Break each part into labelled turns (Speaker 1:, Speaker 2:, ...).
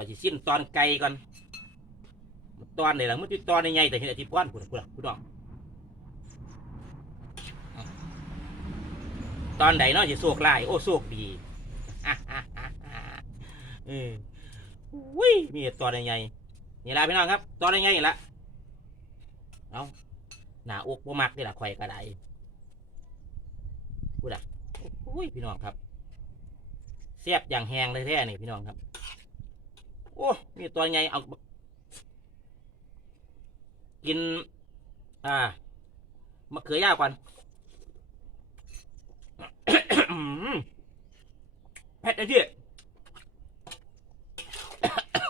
Speaker 1: ขอสิซิมตอนไก่ก่อน ตอนไหนล่ะมันติตอนใหญ่แต่เห็นอธิพรพุ่นพุ่นพุ่นน้องตอนไหนเนาะสิโศกลายโอ้โศกดีเอออุ้ยมีตอนใหญ่นี่ละพี่น้องครับ ตอนใหญ่ๆนี่ละเอาหน้าอกบ่มักนี่ล่ะข่อยกระไดพูดอะอุ้ยพี่น้องครับเสียบอย่างแหงเลยแท้นี่พี่น้องครับ โอ้มีตัวใหญ่เอา กิน อ่ามะเขือยาวก่อนเผ็ดไอ้ที่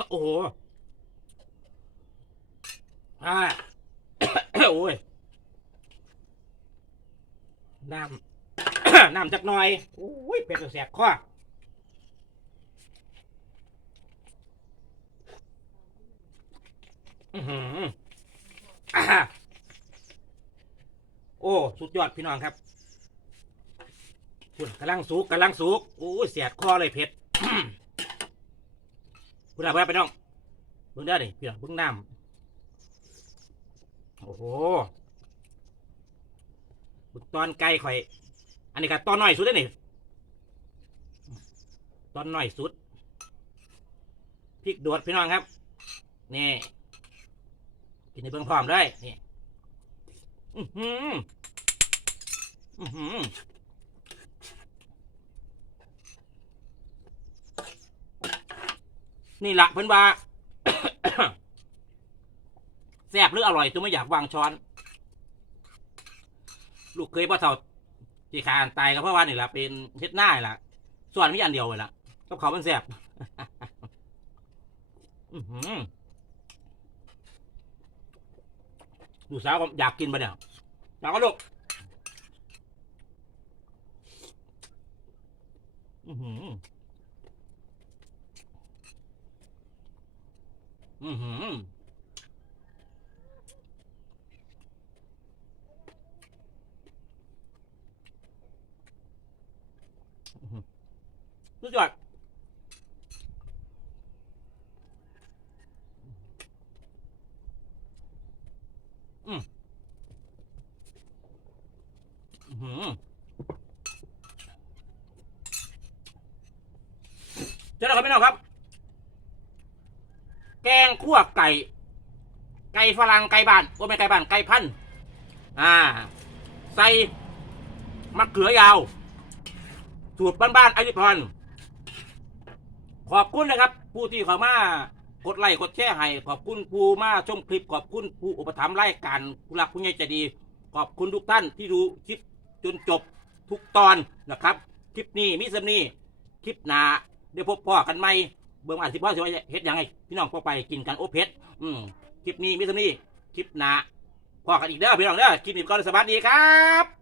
Speaker 1: โอ้โหอ่าโอ้ย น้ำ น้ำจักหน่อย โอ้ยเป็ดแสบคออื้อหืออ่า โอ้ สุดยอดพี่น้องครับคุณกำลังสุกกำลังสุกโอ้เสียดคอเลยเผ็ดคุณอาไปไปน้องเบิ่งได้ดิพี่น้องเบิ่งน้ำโอ้โหตอนไก่ข่อย อันนี้ก็ตอนน้อยสุดเลยนี่ตอนน้อยสุดพริกโดดพี่น้องครับ นี่ กินในเบื้องพร้อมด้วยนี่อือหืออือหือนี่ละเพิ่นว่าแซ่บหรืออร่อยตัวไม่อยากวางช้อน ลูกเคยพ่อเท่าที่ขาตายก็เพราะว่านี่ละเป็นเฮ็ดหน้านี่ละส่วนมีอันเดียวเลยละกับเขาวมันแซ่บอือหือ ลูกสาวก็อยากกินปะเนี่ยอยากก็ลูกอือหืออือหือสุดยอดอืมอื้อหือเจ้าหน้า ครับพี่น้องครับ แกงคั่วไก่ ไก่ฝรั่งไก่บ้านว่าไม่ไก่บ้านไก่พันธ์อ่า ใส่มะเขือยาว สูตรบ้านๆอยุพรขอบคุณนะครับ ผู้ที่เข้ามากดไลค์กดแชร์ให้ขอบคุณผู้มาชมคลิป ขอบคุณผู้อุปถัมภ์รายการผู้รักผู้ใหญ่ใจดี ขอบคุณทุกท่านที่ดูคลิปจนจบทุกตอนนะครับ คลิปนี้มิสำนี้คลิปหนา เดี๋ยวพบพ่อกันไหมเบิ่งอาสิพ่อสิว่าเฮ็ดยังไงพี่น้องพอไปกินกันโอเพชรอืมคลิปนี้มิสซี่คลิปหนาพ่อกันอีกเด้อพี่น้องเด้อคลิปนี้ก่อนสวัสดีครับ